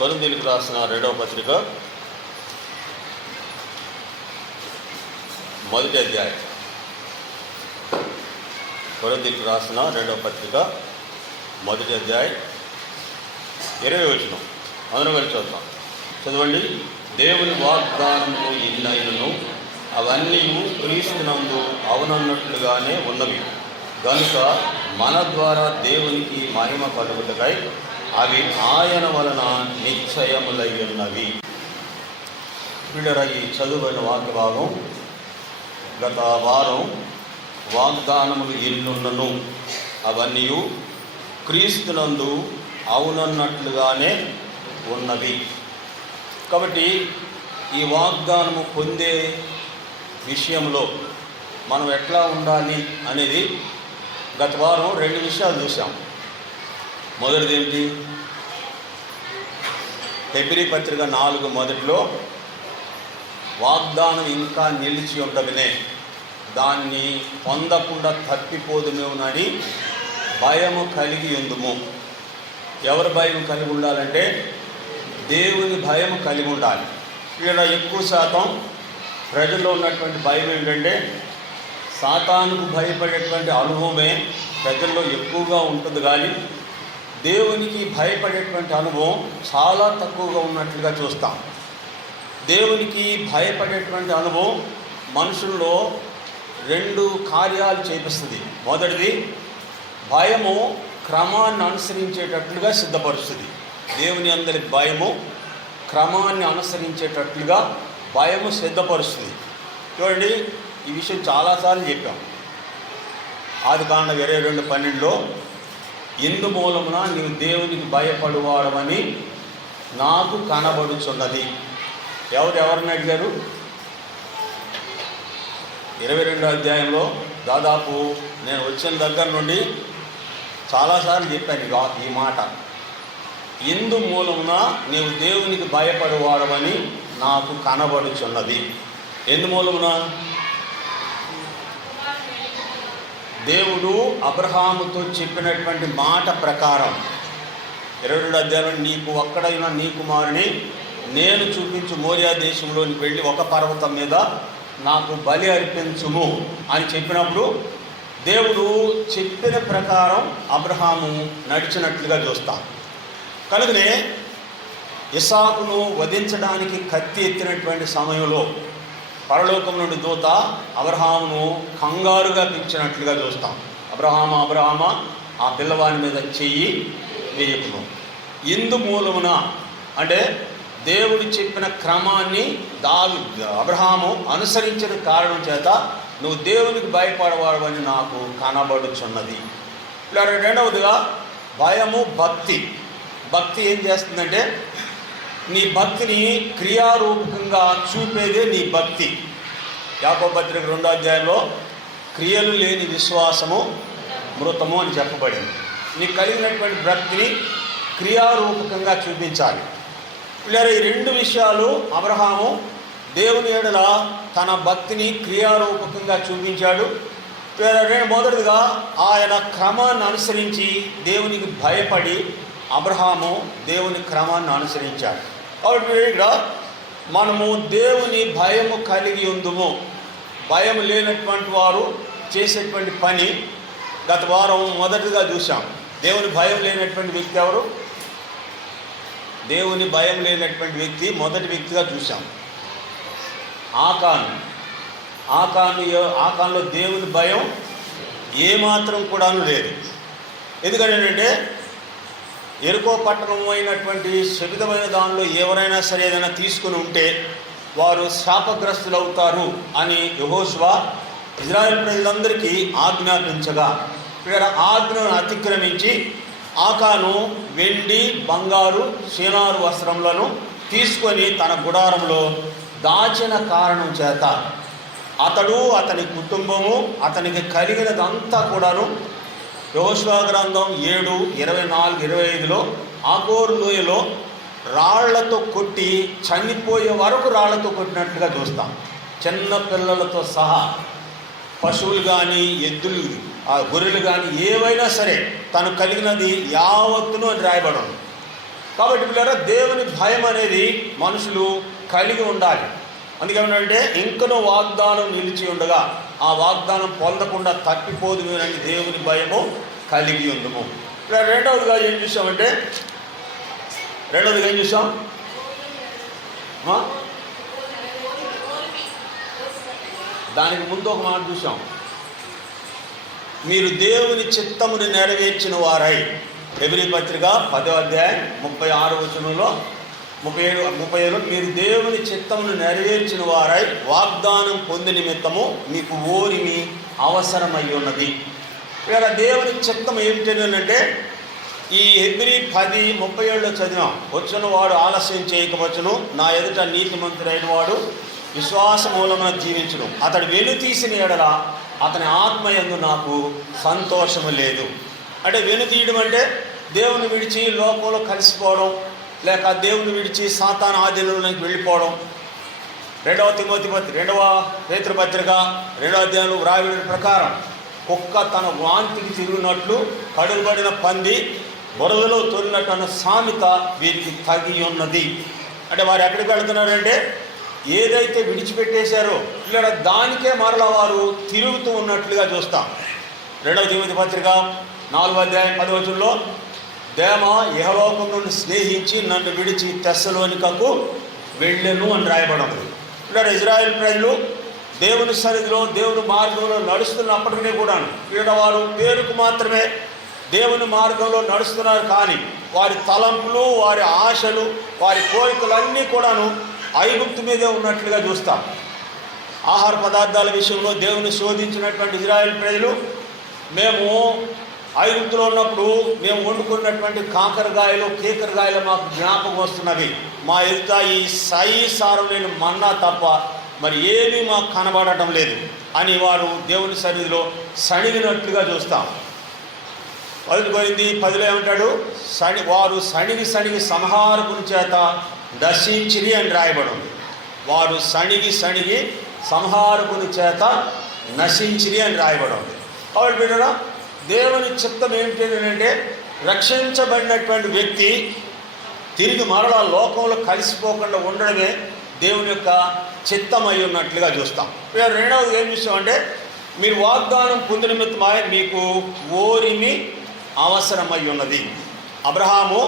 కొరింథీయులకు రాసిన 2వ పత్రిక మొదటి అధ్యాయం. కొరింథీయులకు రాసిన 2వ పత్రిక మొదటి అధ్యాయం 20వ వచనం. అందరం కలిసి చదువుతాం. చదవండి. దేవుని వాగ్దానములు ఎన్నైనను అవన్నీ క్రీస్తునందు అవునన్నట్లుగానే ఉన్నవి గనుక మన ద్వారా దేవునికి మహిమ కలుగుటకై అవి ఆయన వలన నిశ్చయములై ఉన్నవి. ఈ చదువుబడిన వాక్య భాగం గత వారం వాగ్దానములు ఎన్నున్నను అవన్నీ క్రీస్తునందు అవునన్నట్లుగానే ఉన్నవి. కాబట్టి ఈ వాగ్దానము పొందే విషయంలో మనం ఎట్లా ఉండాలి అనేది గత వారం 2 విషయాలు చూసాం. మొదటిది ఏమిటి? హెబ్రీ పత్రిక 4 మొదట్లో వాగ్దానం ఇంకా నిలిచి ఉండవనే, దాన్ని పొందకుండా తప్పిపోదుమేమోనని భయము కలిగి ఉందుము. ఎవరి భయం కలిగి ఉండాలంటే దేవుని భయం కలిగి ఉండాలి. ఇక్కడ ఎక్కువ శాతం ప్రజల్లో ఉన్నటువంటి భయం ఏంటంటే సాతానుకు భయపడేటువంటి అనుభవమే ప్రజల్లో ఎక్కువగా ఉంటుంది, కానీ దేవునికి భయపడేటువంటి అనుభవం చాలా తక్కువగా ఉన్నట్లుగా చూస్తాం. దేవునికి భయపడేటువంటి అనుభవం మనుషుల్లో 2 కార్యాలు చేపిస్తుంది. మొదటిది, భయము క్రమాన్ని అనుసరించేటట్లుగా సిద్ధపరుస్తుంది. దేవుని అందరి భయము క్రమాన్ని అనుసరించేటట్లుగా భయము సిద్ధపరుస్తుంది. చూడండి, ఈ విషయం చాలాసార్లు చెప్పాం. ఆదికాండం 22:12లో ఇందు మూలమున నీవు దేవునికి భయపడువాడమని నాకు కనబడుచున్నది. ఎవరిని అడిగారు? 22వ అధ్యాయంలో దాదాపు నేను వచ్చిన దగ్గర నుండి చాలాసార్లు చెప్పాను ఈ మాట. ఇందు మూలమున నీవు దేవునికి భయపడువాడమని నాకు కనబడుచున్నది. ఎందు మూలమున? దేవుడు అబ్రహాముతో చెప్పినటువంటి మాట ప్రకారం 22వ అధ్యాయంలో నీకు ఒక్కడైనా నీ కుమారుని నేను చూపించు మోరియా దేశంలోనికి వెళ్ళి ఒక పర్వతం మీద నాకు బలి అర్పించుము అని చెప్పినప్పుడు దేవుడు చెప్పిన ప్రకారం అబ్రహాము నడిచినట్లుగా చూస్తాం. కనుకనే ఇస్సాకును వధించడానికి కత్తి ఎత్తినటువంటి సమయంలో పరలోకం నుండి దూత అబ్రహామును కంగారుగా పిలిచినట్లుగా చూస్తాం. అబ్రహామా ఆ పిల్లవాని మీద చెయ్యి వేయకును. ఇందు మూలమున అంటే దేవుడు చెప్పిన క్రమాన్ని అబ్రహాము అనుసరించిన కారణం చేత నువ్వు దేవునికి భయపడవాడవని నాకు కనబడుచున్నది. ఇలా 2వదిగా భయము, భక్తి. భక్తి ఏం చేస్తుందంటే నీ భక్తిని క్రియారూపకంగా చూపేదే నీ భక్తి. యాకోబు పత్రిక 2వ అధ్యాయంలో క్రియలు లేని విశ్వాసము మృతము అని చెప్పబడింది. నీకు కలిగినటువంటి భక్తిని క్రియారూపకంగా చూపించాలి. ఇలా ఈ 2 విషయాలు అబ్రహాము దేవుని ఎడల తన భక్తిని క్రియారూపకంగా చూపించాడు. మొదటిదిగా ఆయన క్రమాన్ని అనుసరించి దేవునికి భయపడి అబ్రహాము దేవుని క్రమాన్ని అనుసరించాడు. కాబట్టి ఇక్కడ మనము దేవుని భయము కలిగి ఉందుము. భయం లేనటువంటి వారు చేసేటువంటి పని గత వారం మొదటిగా చూసాం. దేవుని భయం లేనటువంటి వ్యక్తి ఎవరు? దేవుని భయం లేనటువంటి వ్యక్తి మొదటి వ్యక్తిగా చూసాం ఆకాన్లో దేవుని భయం ఏమాత్రం కూడాను లేదు. ఎందుకంటే ఎరుకో పట్టణం అయినటువంటి శపితమైన దానిలో ఎవరైనా సరే ఏదైనా తీసుకుని ఉంటే వారు శాపగ్రస్తులు అవుతారు అని యెహోషువ ఇజ్రాయెల్ ప్రజలందరికీ ఆజ్ఞాపించగా, ఇక్కడ ఆజ్ఞను అతిక్రమించి ఆకాను వెండి, బంగారు, సీనారు వస్త్రములను తీసుకొని తన గుడారంలో దాచిన కారణం చేత అతడు, అతని కుటుంబము, అతనికి కలిగినదంతా కూడాను యెహోషువ గ్రంథం 7:24-25లో ఆకోరు లోయలో రాళ్లతో కొట్టి చనిపోయే వరకు రాళ్లతో కొట్టినట్లుగా చూస్తాం. చిన్న పిల్లలతో సహా పశువులు కానీ, ఎద్దులు, గొర్రెలు కానీ ఏవైనా సరే తను కలిగినది యావత్తును అని రాయబడను. కాబట్టి పిల్లరా, దేవుని భయం అనేది మనుషులు కలిగి ఉండాలి. అందుకేమంటే ఇంకనూ వాగ్దానం నిలిచి ఉండగా ఆ వాగ్దానం పొందకుండా తప్పిపోదు అని దేవుని భయము కలిగి ఉందము. రెండవదిగా ఏం చూసామంటే దానికి ముందు ఒక మాట చూసాం. మీరు దేవుని చిత్తమును నెరవేర్చిన వారై. హెబ్రీ పత్రిక 10వ అధ్యాయం 36వ వచనంలో 37 మీరు దేవుని చిత్తమును నెరవేర్చిన వారై వాగ్దానం పొంది నిమిత్తము మీకు ఓరిమి అవసరమై ఉన్నది. ఇక్కడ దేవుని చిత్తం ఏమిటంటే ఈ హెబ్రీ 10:37 చదివాం. వచ్చును వాడు ఆలస్యం చేయకపోవచ్చును, నా ఎదుట నీతిమంతుడైన వాడు విశ్వాస మూలమున జీవించును, అతడు వెను తీసిన ఎడల అతని ఆత్మయందు నాకు సంతోషము లేదు. అంటే వెను తీయడం అంటే దేవుని విడిచి లోకంలో కలిసిపోవడం, లేక దేవుని విడిచి సాతాను ఆధీనంలోకి వెళ్ళిపోవడం. 2వ తిమోతి 2వ పేతురు పత్రిక 2వ అధ్యాయంలో వ్రాయబడిన ప్రకారం కుక్క తన వాంతికి తిరిగినట్లు కడుగుబడిన పంది బురదలో తొలినట్టు అన్న సామెత వీరికి తగి ఉన్నది. అంటే వారు ఎక్కడికి వెళ్తున్నారంటే ఏదైతే విడిచిపెట్టేశారో ఇలా దానికే మరలా వారు తిరుగుతూ ఉన్నట్లుగా చూస్తాం. 2వ తిమోతి పత్రిక 4వ అధ్యాయం 10వ వచనంలో దేమ యెహోవా నుండి స్నేహించి నన్ను విడిచి తెస్సలోనికకు వెళ్ళెను అని రాయబడింది. ఇక్కడ ఇజ్రాయేల్ ప్రజలు దేవుని సన్నిధిలో దేవుని మార్గంలో నడుస్తున్నప్పటికీ కూడా ఇక్కడ వారు పేరుకు మాత్రమే దేవుని మార్గంలో నడుస్తున్నారు, కానీ వారి తలంపులు, వారి ఆశలు, వారి కోరికలన్నీ కూడాను ఐగుప్తు మీదే ఉన్నట్లుగా చూస్తాం. ఆహార పదార్థాల విషయంలో దేవుని శోధించినటువంటి ఇజ్రాయేల్ ప్రజలు, మేము ఐగుప్తులో ఉన్నప్పుడు మేము వండుకున్నటువంటి కాకరకాయలు, కేకరకాయలు మాకు జ్ఞాపకం వస్తున్నవి, మా ఎదుట ఈ సారం లేని మన్నా తప్ప మరి ఏమీ మాకు కనబడటం లేదు అని వారు దేవుని సన్నిధిలో సణిగినట్లుగా చూస్తాం. 10:10 ఏమంటాడు? వారు సణిగి సంహారకుని చేత దర్శించిరి అని రాయబడి ఉంది. వారు సణిగి సంహారకుని చేత నశించిరి అని రాయబడి ఉంది. కాబట్టి బిడ్డలారా, దేవుని చిత్తం ఏమిటంటే రక్షించబడినటువంటి వ్యక్తి తిరిగి మరలా లోకంలో కలిసిపోకుండా ఉండడమే దేవుని యొక్క చిత్తమై ఉన్నట్లుగా చూస్తాం. రెండవది ఏం చూస్తామంటే మీరు వాగ్దానం పొంది నిమిత్తమై మీకు ఓరిమి అవసరమై ఉన్నది. అబ్రహాము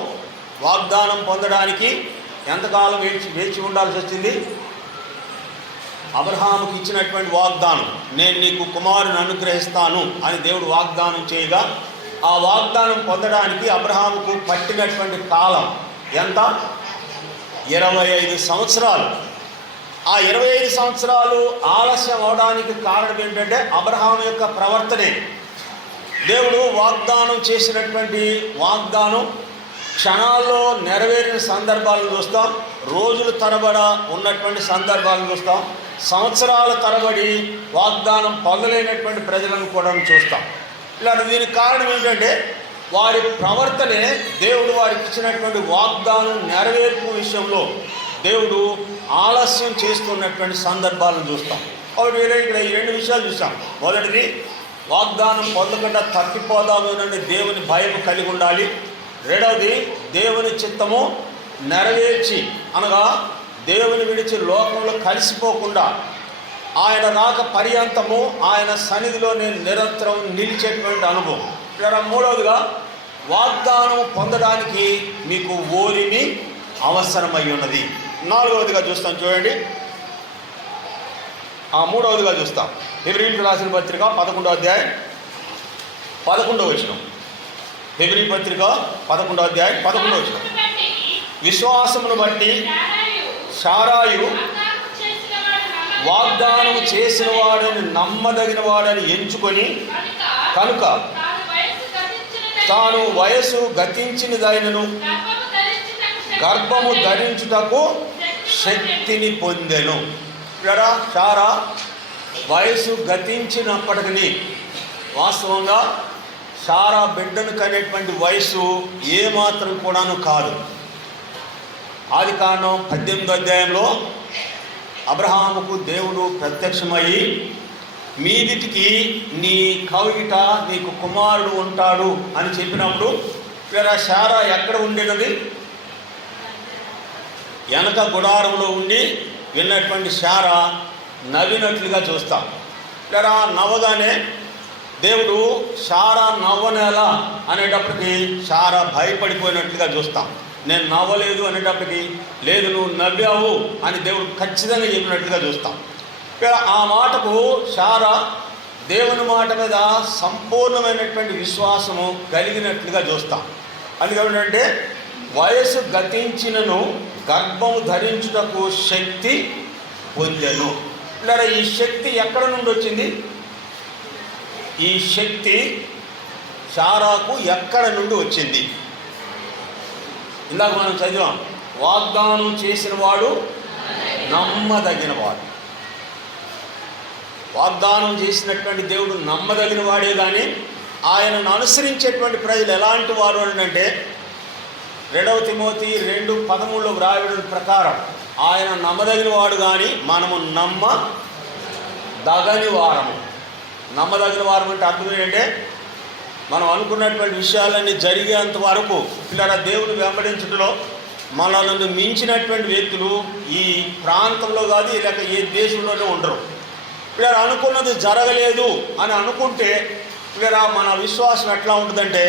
వాగ్దానం పొందడానికి ఎంతకాలం వేచి ఉండాల్సి వచ్చింది? అబ్రహాముకి ఇచ్చినటువంటి వాగ్దానం, నేను నీకు కుమారుని అనుగ్రహిస్తాను అని దేవుడు వాగ్దానం చేయగా ఆ వాగ్దానం పొందడానికి అబ్రహాముకు పట్టినటువంటి కాలం ఎంత? 25 సంవత్సరాలు. ఆ 25 సంవత్సరాలు ఆలస్యం అవడానికి కారణం ఏంటంటే అబ్రహాము యొక్క ప్రవర్తనే. దేవుడు వాగ్దానం చేసినటువంటి వాగ్దానం క్షణాల్లో నెరవేరిన సందర్భాలను చూస్తాం, రోజులు తరబడ ఉన్నటువంటి సందర్భాలను చూస్తాం, సంవత్సరాల తరబడి వాగ్దానం పొందలేనటువంటి ప్రజలను కూడా చూస్తాం. ఇలా దీనికి కారణం ఏంటంటే వారి ప్రవర్తనే దేవుడు వారికి ఇచ్చినటువంటి వాగ్దానం నెరవేర్పు విషయంలో దేవుడు ఆలస్యం చేస్తున్నటువంటి సందర్భాలను చూస్తాం. కాబట్టి ఇక్కడ ఈ 2 విషయాలు చూస్తాం. మొదటిది, వాగ్దానం పొందకుండా తప్పిపోదామేనని దేవుని భయం కలిగి ఉండాలి. రెండవది, దేవుని చిత్తము నెరవేర్చి అనగా దేవుని విడిచి లోకంలో కలిసిపోకుండా ఆయన రాక పర్యంతము ఆయన సన్నిధిలో నేను నిరంతరం నిలిచేటువంటి అనుభవం. ఇక్కడ మూడవదిగా, వాగ్దానం పొందడానికి మీకు ఓరిమి అవసరమై ఉన్నది. నాలుగవదిగా చూస్తాం, చూడండి. మూడవదిగా చూస్తాం హెబ్రీయులకు రాసిన పత్రిక 11వ అధ్యాయం 11వ వచనం. హెబ్రీ పత్రిక 11వ అధ్యాయం 11వ వచనం. విశ్వాసమును బట్టి శారాయు వాగ్దానం చేసిన వాడని నమ్మదగిన వాడని ఎంచుకొని కనుక తాను వయసు గతించినదైనను గర్భము ధరించుటకు శక్తిని పొందెను. ఇక్కడ శారా వయసు గతించినప్పటికీ వాస్తవంగా శారా బిడ్డను కనేటువంటి వయసు ఏమాత్రం కూడాను కాదు. ఆదికాండం 18వ అధ్యాయంలో అబ్రహాముకు దేవుడు ప్రత్యక్షమయ్యి మీదిటికి నీ కవిట నీకు కుమారుడు ఉంటాడు అని చెప్పినప్పుడు ఇక్కడ శారా ఎక్కడ ఉండేది? వెనక గుడారంలో ఉండి విన్నటువంటి శారా నవ్వినట్లుగా చూస్తాం. లేదా నవ్వగానే దేవుడు శారా నవ్వనేలా అనేటప్పటికి శారా భయపడిపోయినట్లుగా చూస్తాం. నేను నవ్వలేదు అనేటప్పటికి లేదు నువ్వు నవ్వావు అని దేవుడు ఖచ్చితంగా చెప్పినట్లుగా చూస్తాం. ఆ మాటకు శారా దేవుని మాట మీద సంపూర్ణమైనటువంటి విశ్వాసము కలిగినట్లుగా చూస్తాం. అందుకేంటంటే వయసు గతించినను గర్భము ధరించుటకు శక్తి పొందెను. లేదా ఈ శక్తి ఎక్కడ నుండి వచ్చింది? ఈ శక్తి శారాకు ఎక్కడ నుండి వచ్చింది? ఇందాక మనం చదివాం, వాగ్దానం చేసిన వాడు నమ్మదగిన వాడు. వాగ్దానం చేసినటువంటి దేవుడు నమ్మదగిన వాడే. కానీ ఆయనను అనుసరించేటువంటి ప్రజలు ఎలాంటి వారు అంటే 2 తిమోతి 2:13 వ్రాయబడిన ప్రకారం ఆయన నమ్మదగిన వాడు, కానీ మనము నమ్మదగని వారము. నమ్మదగిన వారం అంటే అర్థం ఏంటంటే మనం అనుకున్నటువంటి విషయాలన్నీ జరిగేంత వరకు పిల్లల దేవుని వెంబడించడంలో మనల్ని మించినటువంటి వ్యక్తులు ఈ ప్రాంతంలో కాదు, లేక ఏ దేశంలోనే ఉండరు. పిల్లలు అనుకున్నది జరగలేదు అని అనుకుంటే పిల్లల మన విశ్వాసం ఎట్లా ఉంటుందంటే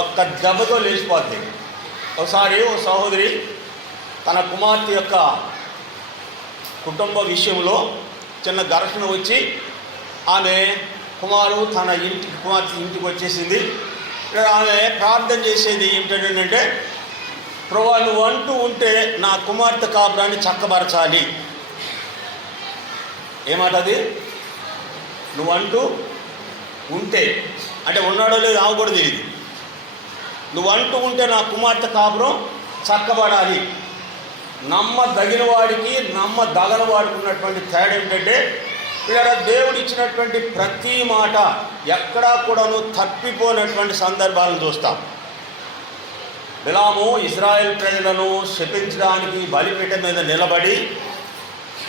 ఒక్క దెబ్బతో లేచిపోద్ది. ఒకసారి ఓ సహోదరి తన కుమార్తె యొక్క కుటుంబ విషయంలో చిన్న ఘర్షణ వచ్చి ఆమె కుమార్తె ఇంటికి వచ్చేసింది. ఆమె ప్రార్థన చేసేది ఏమిటంటే, ప్రభువా నువ్వు అంటూ ఉంటే నా కుమార్తె కాపురాన్ని చక్కబరచాలి. ఏమాటది? నువ్వు అంటూ ఉంటే అంటే ఉన్నాడో లేదు ఆమె కూడా తెలియదు. నువ్వు అంటూ ఉంటే నా కుమార్తె కాపురం చక్కబడాలి. నమ్మదగిన వాడికి నమ్మదగని వాడికి ఉన్నటువంటి తేడా ఏంటంటే ఇలా దేవుడు ఇచ్చినటువంటి ప్రతి మాట ఎక్కడా కూడాను తప్పిపోయినటువంటి సందర్భాలను చూస్తాం. బిలాము ఇశ్రాయేల్ ప్రజలను శపించడానికి బలిపీఠ మీద నిలబడి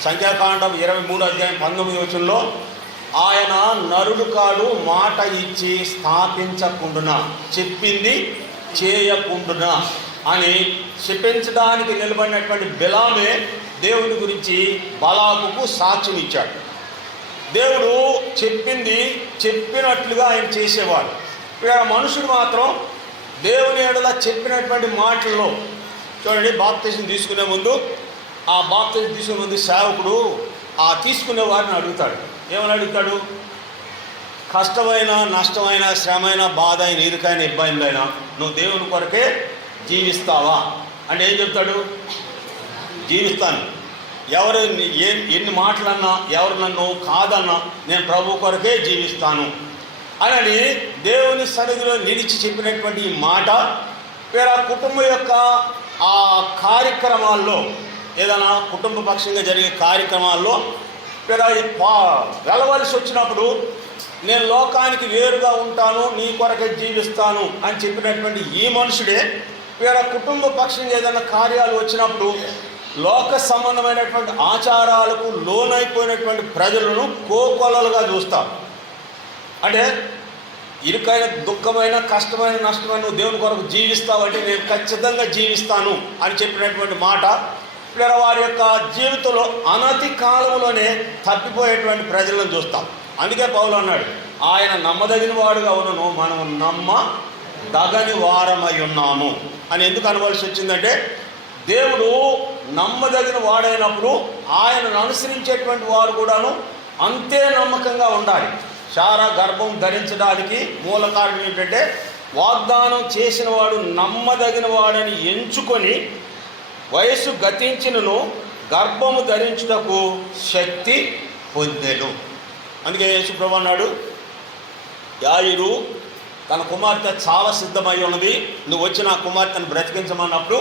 సంఖ్యాకాండం 23:19 ఆయన నరుడు కాడు మాట ఇచ్చి స్థాపించకుండునా చెప్పింది చేయకుండునా అని శపించడానికి నిలబడినటువంటి బిలామే దేవుని గురించి బలాకుకు సాక్ష్యం ఇచ్చాడు. దేవుడు చెప్పింది చెప్పినట్లుగా ఆయన చేసేవాడు. ఇక్కడ మనుషుడు మాత్రం దేవుని ఎడల చెప్పినటువంటి మాటల్లో చూడండి, బాప్తిజం తీసుకునే ముందు సేవకుడు ఆ తీసుకునే వారిని అడుగుతాడు. ఏమని అడుగుతాడు? కష్టమైన, నష్టమైన, శ్రమైన, బాధ అయిన, ఇరుకైన, ఇబ్బంది అయినా నువ్వు దేవుని కొరకే జీవిస్తావా అంటే ఏం చెప్తాడు? జీవిస్తాను. ఎవరు ఎన్ని మాటలన్నా, ఎవరు నన్ను కాదన్నా నేను ప్రభు కొరకే జీవిస్తాను అని దేవుని సన్నిధిలో నిలిచి చెప్పినటువంటి ఈ మాట వేరే కుటుంబం యొక్క ఆ కార్యక్రమాల్లో, ఏదైనా కుటుంబ పక్షంగా జరిగే కార్యక్రమాల్లో వెళ్ళవలసి వచ్చినప్పుడు నేను లోకానికి వేరుగా ఉంటాను, నీ కొరకే జీవిస్తాను అని చెప్పినటువంటి ఈ మనుషుడే వేరే కుటుంబ పక్షంగా ఏదైనా కార్యాలు వచ్చినప్పుడు లోక సంబంధమైనటువంటి ఆచారాలకు లోనైపోయినటువంటి ప్రజలను కోకొలలుగా చూస్తాం. అంటే ఇరుకైన, దుఃఖమైన, కష్టమైన, నష్టమైన నువ్వు దేవుని కొరకు జీవిస్తావంటే నేను ఖచ్చితంగా జీవిస్తాను అని చెప్పినటువంటి మాట లేదా వారి యొక్క జీవితంలో అనతి కాలంలోనే తప్పిపోయేటువంటి ప్రజలను చూస్తాం. అందుకే పౌలు అన్నాడు, ఆయన నమ్మదగిన వాడుగా ఉన్నను మనం నమ్మదగని వారమై ఉన్నాము అని. ఎందుకు అనవలసి వచ్చిందంటే దేవుడు నమ్మదగిన వాడైనప్పుడు ఆయనను అనుసరించేటువంటి వారు కూడాను అంతే నమ్మకంగా ఉండాలి. శారా గర్భం ధరించడానికి మూల కారణం ఏంటంటే వాగ్దానం చేసిన వాడు నమ్మదగిన వాడని ఎంచుకొని వయస్సు గతించినను గర్భము ధరించుటకు శక్తి పొందెను. అందుకే యేసుప్రభు అన్నాడు, యాయిరు తన కుమార్తె చాలా సిద్ధమై ఉన్నది, నువ్వు వచ్చి నా కుమార్తెను బ్రతికించమన్నప్పుడు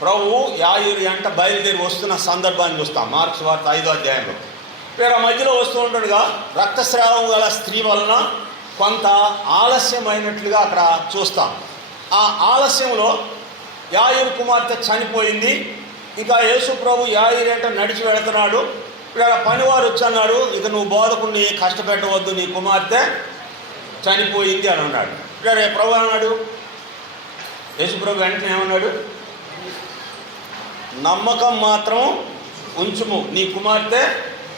ప్రభువు యాయిరు ఎంట బయలుదేరి వస్తున్న సందర్భాన్ని చూస్తాం. మార్క్స్ వార్త 5వ అధ్యాయంలో. వేరే మధ్యలో వస్తూ ఉంటుండగా రక్తస్రావం గల స్త్రీ వలన కొంత ఆలస్యమైనట్లుగా అక్కడ చూస్తాం. ఆ ఆలస్యంలో యాయిరు కుమార్తె చనిపోయింది. ఇంకా యేసు ప్రభు యాయిరు ఎంట నడిచి వెళుతున్నాడు. ఇక్కడ పనివారు వచ్చి అన్నాడు, ఇక నువ్వు బోధకుడిని కష్టపెట్టవద్దు, నీ కుమార్తె చనిపోయింది అని అన్నాడు. ఇక్కడ ప్రభు అన్నాడు, యేసు ప్రభు వెంటనే ఏమన్నాడు, నమ్మకం మాత్రం ఉంచుము, నీ కుమార్తె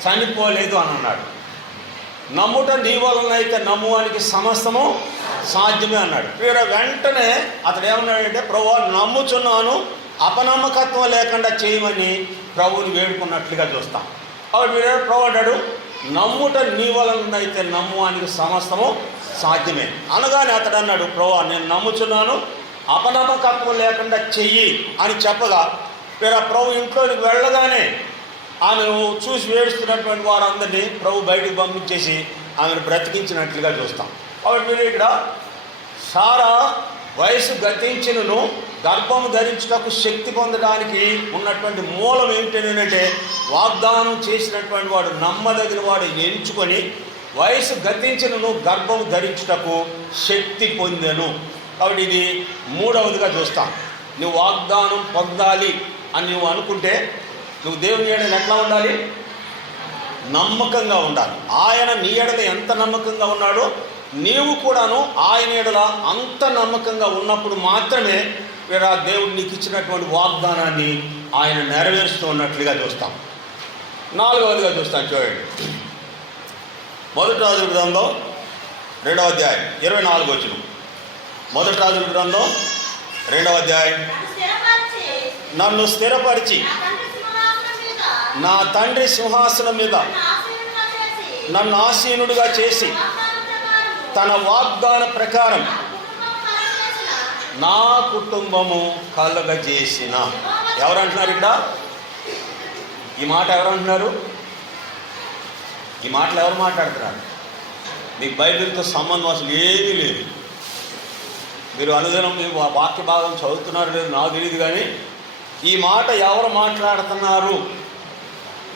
చనిపోలేదు అని అన్నాడు. నమ్ముట నీ వలనైతే నమ్మువానికి సమస్తము సాధ్యమే అన్నాడు. వెంటనే అతడు ఏమన్నాడంటే, ప్రభువా నమ్ముచున్నాను, అపనమ్మకత్వం లేకుండా చేయమని ప్రభువుని వేడుకున్నట్లుగా చూస్తాం. అప్పుడు ప్రభు అన్నాడు, నమ్ముట నీ వలనైతే నమ్మువానికి సమస్తము సాధ్యమే అనగానే అతడు అన్నాడు, ప్రభువా నేను నమ్ముచున్నాను, అపనమ్మకత్వం లేకుండా చెయ్యి అని చెప్పగా ప్రభు ఇంట్లోకి వెళ్ళగానే ఆమెను చూసి వేడుస్తున్నటువంటి వారందరినీ ప్రభు బయటకు పంపించేసి ఆమెను బ్రతికించినట్లుగా చూస్తాం. కాబట్టి మీరు ఇక్కడ సారా వయసు గతించినను గర్భము ధరించుటకు శక్తి పొందడానికి ఉన్నటువంటి మూలం ఏమిటంటే, వాగ్దానం చేసినటువంటి వాడు నమ్మదగిన వాడు ఎంచుకొని వయసు గతించినను గర్భము ధరించుటకు శక్తి పొందెను. కాబట్టి ఇది మూడవదిగా చూస్తాం. నువ్వు వాగ్దానం పొందాలి అని నువ్వు అనుకుంటే నువ్వు దేవుని ఎడల ఎట్లా ఉండాలి? నమ్మకంగా ఉండాలి. ఆయన నీ ఎడల ఎంత నమ్మకంగా ఉన్నాడో నీవు కూడాను ఆయన ఎడల అంత నమ్మకంగా ఉన్నప్పుడు మాత్రమే ఆ దేవుడు నీకు ఇచ్చినటువంటి వాగ్దానాన్ని ఆయన నెరవేరుస్తూ ఉన్నట్లుగా చూస్తాం. నాలుగవదిగా చూస్తాం, చూడండి. మొదటి రాజుల గ్రంథం 2వ అధ్యాయం 24వ వచనం. మొదటి రాజుల గ్రంథం 2వ అధ్యాయం. నన్ను స్థిరపరిచి నా తండ్రి సింహాసనం మీద నన్ను ఆసీనుడిగా చేసి తన వాగ్దాన ప్రకారం నా కుటుంబము కలగజేసిన. ఎవరంటున్నారు ఇక్కడ? ఈ మాట ఎవరంటున్నారు? ఈ మాటలు ఎవరు మాట్లాడుతున్నారు? మీకు బైబిల్తో సంబంధం అసలు ఏమీ లేదు. మీరు అనుదినం మీ వాక్య భాగం చదువుతున్నారు లేదు నాకు తెలియదు, కానీ ఈ మాట ఎవరు మాట్లాడుతున్నారు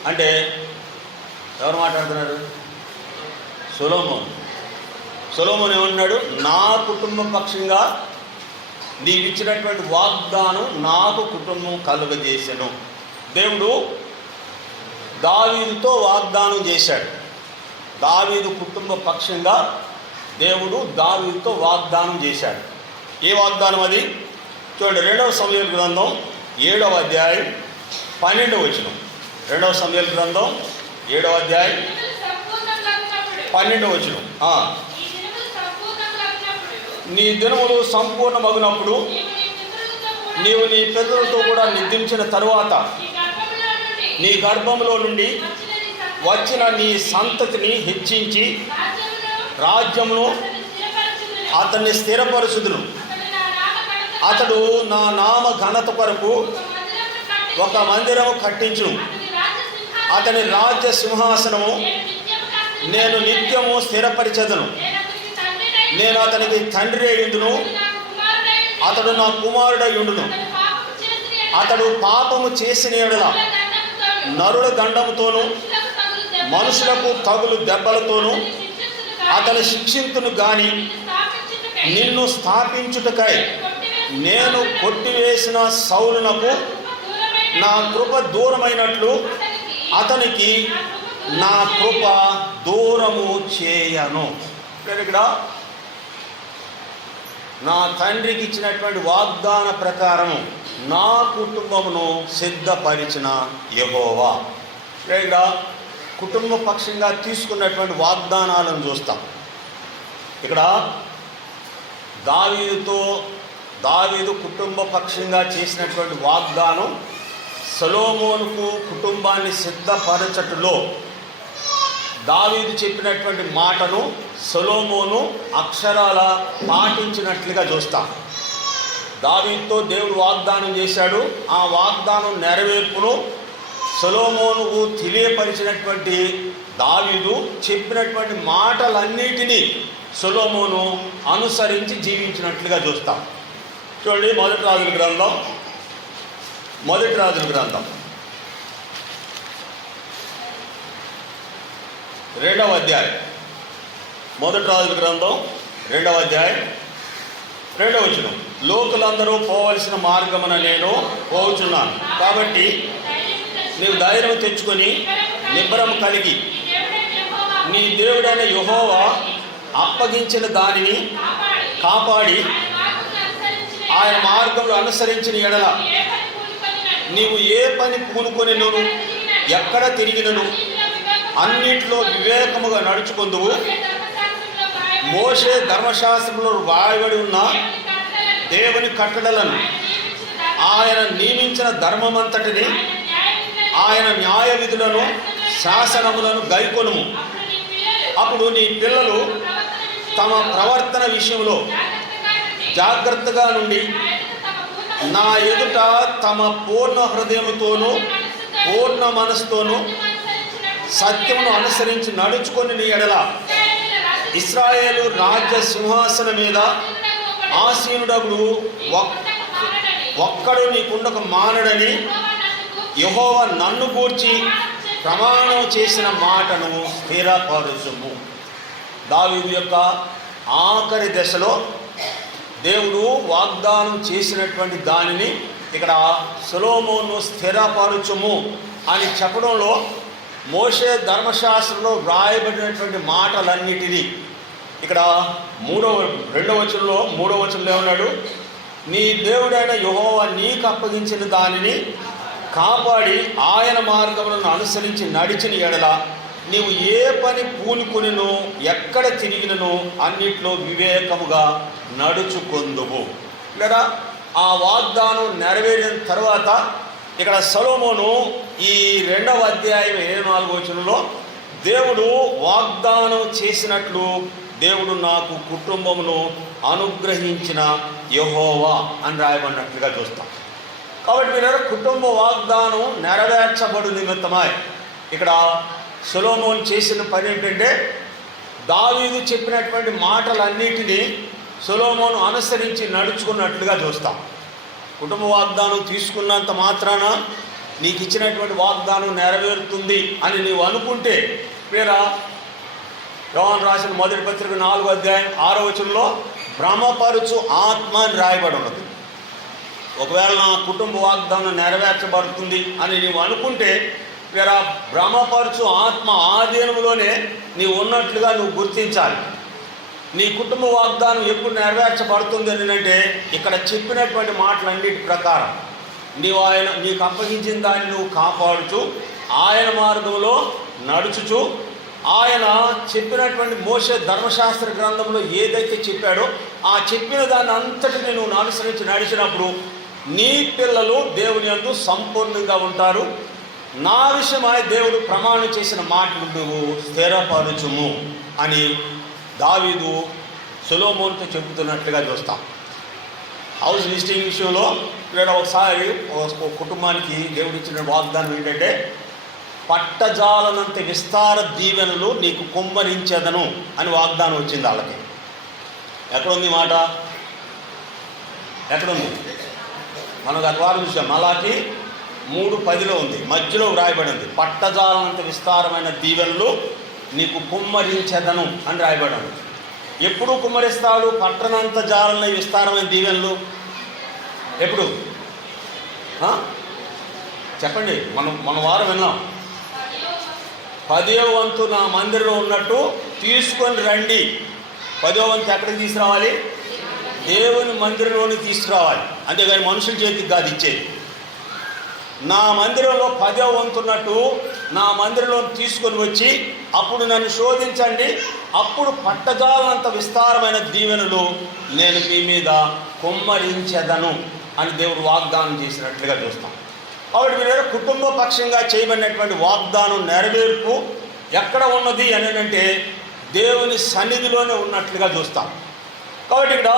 అంటే ఎవరు మాట్లాడుతున్నారు? సొలొమోను ఏమన్నాడు? నా కుటుంబ పక్షంగా నీవు ఇచ్చినటువంటి వాగ్దానం నాకు కుటుంబం కలుగజేసెను. దేవుడు దావీదుతో వాగ్దానం చేశాడు. దావీదు కుటుంబ పక్షంగా దేవుడు దావీదుతో వాగ్దానం చేశాడు. ఏ వాగ్దానం అది? చూడండి, 2వ సమూయేలు గ్రంథం 7వ అధ్యాయం 12వ వచనం. 2వ సమూయేలు గ్రంథం 7వ అధ్యాయం 12వ వచనం. నీ దినములు సంపూర్ణమగునప్పుడు నీవు నీ పితరులతో కూడా నిద్రించిన తరువాత నీ గర్భంలో నుండి వచ్చిన నీ సంతతిని హెచ్చించి రాజ్యమును అతన్ని స్థిరపరచుదును. అతడు నా నామ ఘనత కొరకు ఒక మందిరము కట్టించును. అతని రాజ్య సింహాసనము నేను నిత్యము స్థిరపరిచెదను. నేను అతనికి తండ్రి అయ్యుండును, అతడు నా కుమారుడై ఉండును. అతడు పాపము చేసిన యెడల నరుల దండముతోనూ మనుషులకు తగులు దెబ్బలతోనూ అతను శిక్షింతును గాని నిన్ను స్థాపించుటకై నేను కొట్టివేసిన సౌలునకు నా కృప దూరమైనట్లు అతనికి నా కృప దూరము చేయను. ఇక్కడ నా తండ్రికి ఇచ్చినటువంటి వాగ్దాన ప్రకారము నా కుటుంబమును సిద్ధపరిచిన యెహోవా. ఇక్కడ కుటుంబ పక్షంగా తీసుకున్నటువంటి వాగ్దానాలను చూస్తాం. ఇక్కడ దావీదు కుటుంబ పక్షంగా చేసినటువంటి వాగ్దానం సొలొమోనుకు కుటుంబాన్ని సిద్ధపరచటలో దావీదు చెప్పినటువంటి మాటను సొలొమోను అక్షరాల పాటించినట్లుగా చూస్తాం. దావీదుతో దేవుడు వాగ్దానం చేశాడు. ఆ వాగ్దానం నెరవేర్పును సొలొమోనుకు తెలియపరిచినటువంటి దావీదు చెప్పినటువంటి మాటలన్నిటినీ సొలొమోను అనుసరించి జీవించినట్లుగా చూస్తాం. చూడండి, మొదటి రాజుల గ్రంథం 2వ అధ్యాయం. మొదటి రాజుల గ్రంథం 2వ అధ్యాయం 2వ వచనం. లోకులందరూ పోవలసిన మార్గమున నేను పోవుచున్నాను, కాబట్టి నీవు ధైర్యం తెచ్చుకొని నిబ్బరం కలిగి నీ దేవుడైన యెహోవా అప్పగించిన దానిని కాపాడి ఆయన మార్గంలో అనుసరించిన ఎడల నీవు ఏ పని పూనుకొనిను ఎక్కడ తిరిగినను అన్నిట్లో వివేకముగా నడుచుకుందువు. మోషే ధర్మశాస్త్రంలో రాయబడి ఉన్న దేవుని కట్టడలను, ఆయన నియమించిన ధర్మమంతటిని, ఆయన న్యాయ విధులను, శాసనములను గైకొనుము. అప్పుడు నీ పిల్లలు తమ ప్రవర్తన విషయంలో జాగ్రత్తగా నుండి నా ఎదుట తమ పూర్ణ హృదయముతోనూ పూర్ణ మనసుతోనూ సత్యమును అనుసరించి నడుచుకొని నీ ఎడల ఇశ్రాయేలు రాజ్య సింహాసనం మీద ఆసీనుడగుడు ఒక్కడు నీకుండక మానడని యెహోవా నన్ను గూర్చి ప్రమాణం చేసిన మాటను స్థిరపరచుము. దావీదు యొక్క ఆఖరి దశలో దేవుడు వాగ్దానం చేసినటువంటి దానిని ఇక్కడ సొలొమోను స్థిరపరచుము అని చెప్పడంలో మోషే ధర్మశాస్త్రంలో వ్రాయబడినటువంటి మాటలన్నిటినీ ఇక్కడ రెండవ వచనంలో ఏమన్నాడు? నీ దేవుడైన యెహోవా నీకు అప్పగించిన దానిని కాపాడి ఆయన మార్గములను అనుసరించి నడిచిన ఎడల నీవు ఏ పని పూనుకొనినో ఎక్కడ తిరిగినను అన్నిట్లో వివేకముగా నడుచుకొందువు. లేదా ఆ వాగ్దానం నెరవేరిన తర్వాత ఇక్కడ సొలొమోను ఈ 2వ అధ్యాయం 24వ వచనంలో దేవుడు వాగ్దానం చేసినట్లు దేవుడు నాకు కుటుంబమును అనుగ్రహించిన యెహోవా అని రాయబడినట్లుగా చూస్తాం. కాబట్టి మీరు కుటుంబ వాగ్దానం నెరవేర్చబడు నిమిత్తమై ఇక్కడ సొలొమోను చేసిన పని ఏంటంటే దావీదు చెప్పినటువంటి మాటలన్నిటినీ సొలొమోను అనుసరించి నడుచుకున్నట్లుగా చూస్తాం. కుటుంబ వాగ్దానం తీసుకున్నంత మాత్రాన నీకు ఇచ్చినటువంటి వాగ్దానం నెరవేరుతుంది అని నీవు అనుకుంటే వేరా యోహాను రాసిన మొదటి పత్రిక 4వ అధ్యాయం 6వ వచనంలో భ్రమపరుచు ఆత్మ అని రాయబడి ఉన్నది. ఒకవేళ నా కుటుంబ వాగ్దానం నెరవేర్చబడుతుంది అని నీవు అనుకుంటే వేరా భ్రమపరుచు ఆత్మ ఆధీనంలోనే నీవు ఉన్నట్లుగా నువ్వు గుర్తించాలి. నీ కుటుంబ వాగ్దానం ఎప్పుడు నెరవేర్చబడుతుంది అని అంటే ఇక్కడ చెప్పినటువంటి మాటలన్నిటి ప్రకారం నీకు అప్పగించిన దాన్ని నువ్వు కాపాడుచు ఆయన మార్గంలో నడుచుచు ఆయన చెప్పినటువంటి మోషే ధర్మశాస్త్ర గ్రంథంలో ఏదైతే చెప్పాడో ఆ చెప్పిన దాన్ని అంతటిని నువ్వు అనుసరించి నడిచినప్పుడు నీ పిల్లలు దేవుని యందు సంపూర్ణంగా ఉంటారు. నా విషయమై దేవుడు ప్రమాణం చేసిన మాటలు నువ్వు స్థిరపరచుము అని దావీదు సొలొమోనుతో చెబుతున్నట్లుగా చూస్తాం. హౌస్ లిస్టింగ్ విషయంలో ఇక్కడ ఒకసారి ఒక కుటుంబానికి దేవుడు ఇచ్చిన వాగ్దానం ఏంటంటే పట్టజాలనంత విస్తార దీవెనలు నీకు కుమ్మరించెదను అని వాగ్దానం వచ్చింది వాళ్ళకి. ఎక్కడుంది మాట? ఎక్కడుంది? మనం గత వారం చూసాం. మలాకి 3:10 ఉంది, మధ్యలో వ్రాయబడింది పట్టజాలనంత విస్తారమైన దీవెనలు నీకు కుమ్మరించెదను అని రాయబడింది. ఎప్పుడు కుమ్మరిస్తాడు? పట్టణంత జాలన విస్తారమైన దీవెనలు ఎప్పుడు చెప్పండి. మన వారం విన్నాం. 10వ వంతు నా మందిరంలో ఉన్నట్టు తీసుకొని రండి. 10వ వంతు ఎక్కడికి తీసుకురావాలి? దేవుని మందిరంలోని తీసుకురావాలి. అంతేగాని మనుషుల చేతికి కాదు ఇచ్చేది. నా మందిరంలో 10వ వంతు ఉన్నట్టు నా మందిరంలో తీసుకొని వచ్చి అప్పుడు నన్ను శోధించండి, అప్పుడు పట్టజాలంత విస్తారమైన దీవెనలు నేను మీ మీద కుమ్మరించెదను అని దేవుడు వాగ్దానం చేసినట్లుగా చూస్తాం. కాబట్టి మీరు కుటుంబ పక్షంగా చేయబడినటువంటి వాగ్దానం నెరవేర్పు ఎక్కడ ఉన్నది అని అంటే దేవుని సన్నిధిలోనే ఉన్నట్లుగా చూస్తాం. కాబట్టి ఇక్కడ